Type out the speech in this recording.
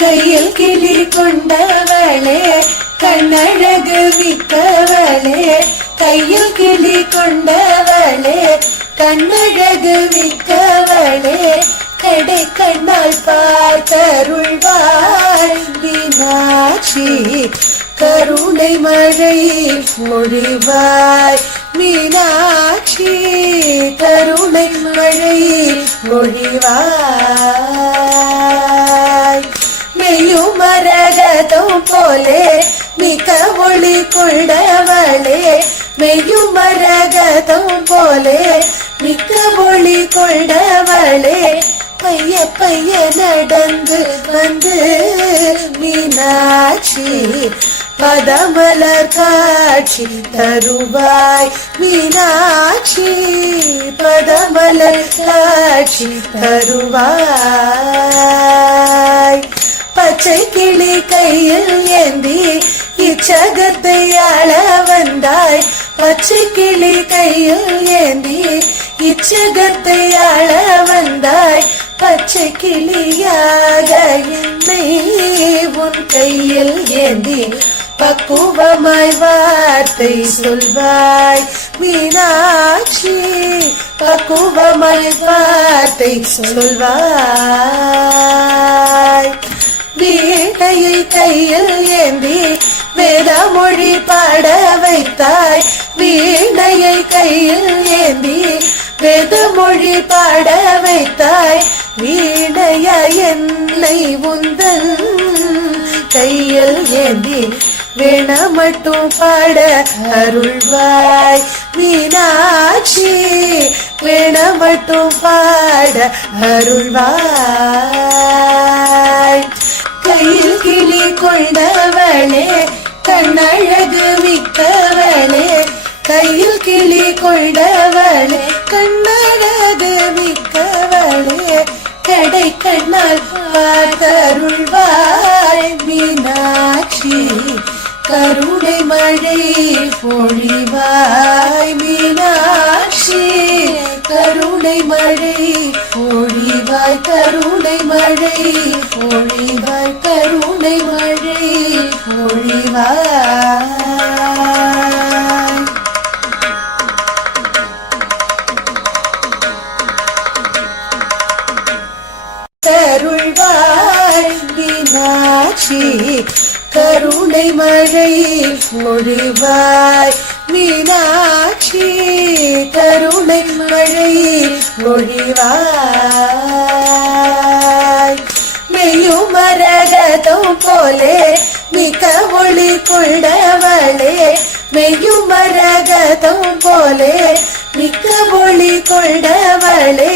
கையில் கிளி கொண்டவளே கண்ணழகு மிக்கவளே, கையில் கிளி கொண்டவளே கண்ணழகு மிக்கவளே, கடை கண்ணால் பார்த்தருள்வாய் மீனாட்சி, கருணை மழை மொழிவாய் மீனாட்சி, கருணை மழை மொழிவாய். மெய்யும் மரகதம் போலே மிக ஒளி கொண்டவளே, மெய்யும் மரகதம் போலே மிக்க ஒளி கொண்டவளே, பைய பைய நடந்து வந்து மீனாட்சி, பதமலர் காட்சி தருவாய் மீனாட்சி, பதமலர் காட்சி தருவாய். பச்சை கிளி கையில் ஏந்தி இச்சகத்தை ஆள வந்தாய், பச்சை கிளி கையில் ஏந்தி இச்சகத்தை ஆள வந்தாய், பச்சை கிளியாக என்னை உன் கையில் ஏந்தி பக்குவமாய் வார்த்தை சொல்வாய் மீனாட்சி, பக்குவமாய் வார்த்தை சொல்வாய். வீணையை கையில் ஏந்தி வேதமொழி பாட வைத்தாய், வீணையை கையில் ஏந்தி வேதமொழி பாட வைத்தாய், வீணைய என்னை உந்தன் கையில் ஏந்தி வேண மட்டும் பாட அருள்வாய் மீனாட்சி, வேண மட்டும் பாட அருள்வாய். கையில் கிளி கொண்டவளே கண்ணழகு மிக்கவளே, கையில் கிளி கொண்டவளே கண்ணழகு மிக்கவளே, கடை கண்ணால் பார்த்தருள்வாய் மீனாட்சி, கருணை மழை பொழிவாய் மீனாட்சி, கருணை மழை பொழிவாய், கருணை மழை பொழிவாய், கருணை மழை பொழிவாய். தருள்வாய் மீனாட்சி, கருணை மழை மொழிவாய் மீனாட்சி, கருணை மழை மொழிவாய். மெய்யும் மரகதம் போலே மிக ஒளி கொண்டவளே, மெய்யும் மரகதம் போலே மிக்க ஒளி கொண்டவளே,